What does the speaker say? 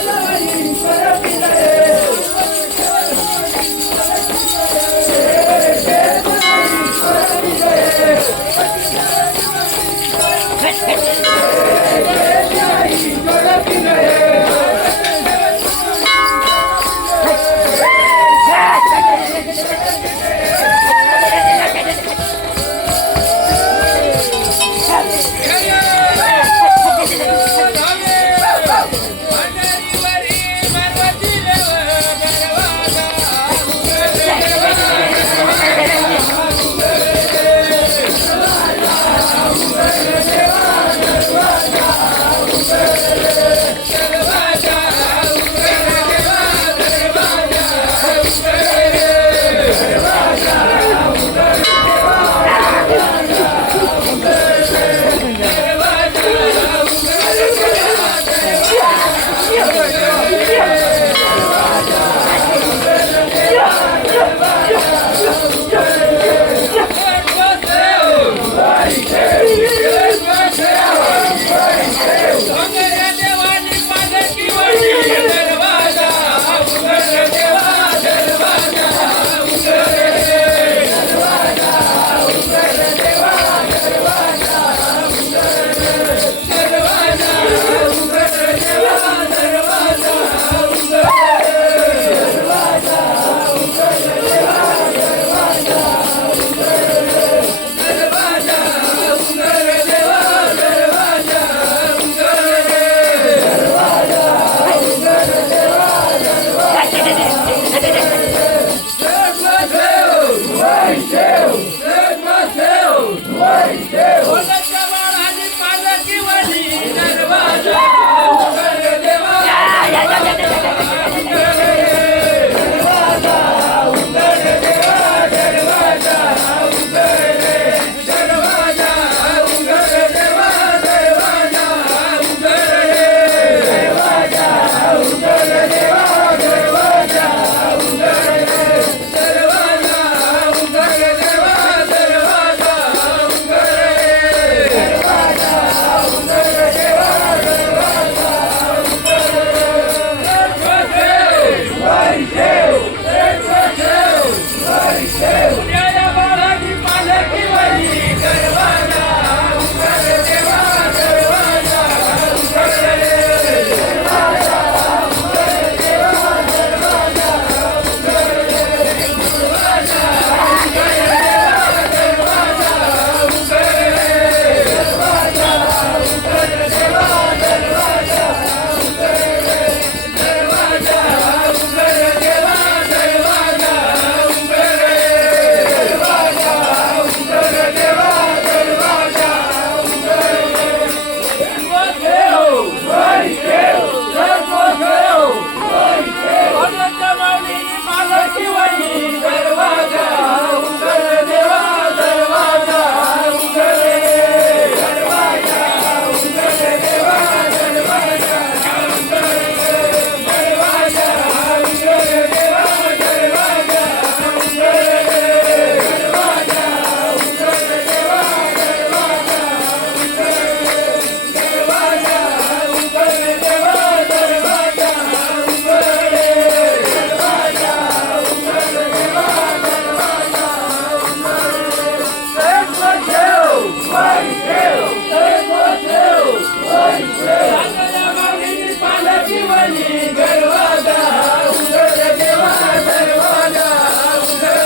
Gracias.